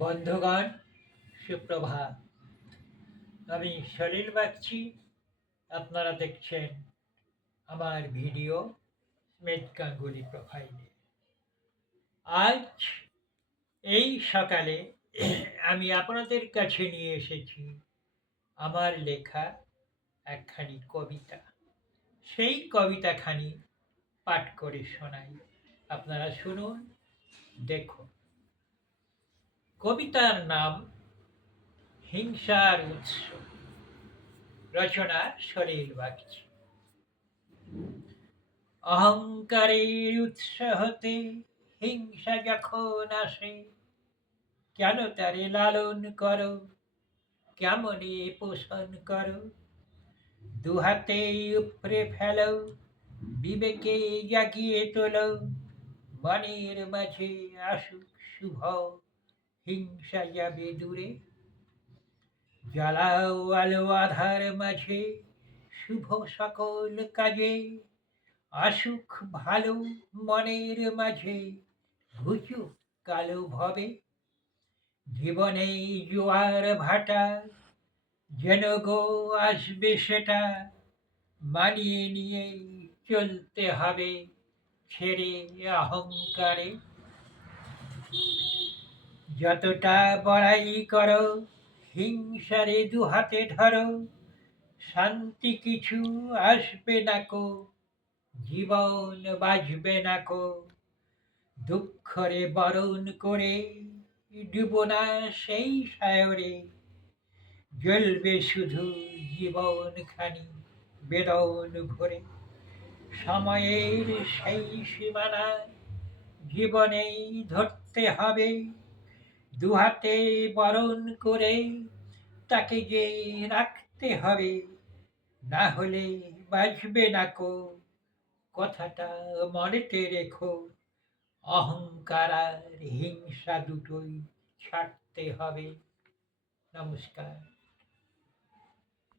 বন্ধুগণ, সুপ্রভাত। আমি সলিল বাগচি। আপনারা দেখছেন আমার ভিডিও স্মিথ গাঙ্গুলি প্রোফাইলে। আজ এই সকালে আমি আপনাদের কাছে নিয়ে এসেছি আমার লেখা একখানি কবিতা। সেই কবিতাখানি পাঠ করে শোনাই। আপনারা শুনুন, দেখুন। কবিতার নাম হিংসার উৎস। রচনা সলিল বাগচি। অহংকারের উৎস হতে হিংসা যখন আসে, কেন তারে লালন করো, কেমনে পোষণ করো। দুহাতে উপড়ে ফেলো, বিবেকে জাগিয়ে তোলো, মনের মাঝে আসুক শুভ, হিংসা যাবে দূরে। জ্বালাও আলো আধার মাঝে, শুভ সকল কাজে, আসুক ভালো মনের মাঝে, ঘুচুক কালো ভবে। জীবনে জোয়ার ভাটা, যেন গো আসবে সেটা, মানিয়ে নিয়ে চলতে হবে, ছেড়ে অহংকারে। যতটা বড়াই করো, হিংসারে দুহাতে ধরো, শান্তি কিছু আসবে নাকো, জীবন বাজবে নাকো। দুঃখরে বরণ করে ডুবো না সেই সায়রে, জ্বলবে শুধু জীবনখানি বেদন ভরে। সময়ের সেই সীমানা জীবনেই ধরতে হবে, দুহাতে বরণ করে তাকে যে রাখতে হবে, না হলে বাজবে নাকো, কথাটা মনেতে রেখো। অহংকার আর হিংসা দুটোই ছাড়তে হবে। নমস্কার।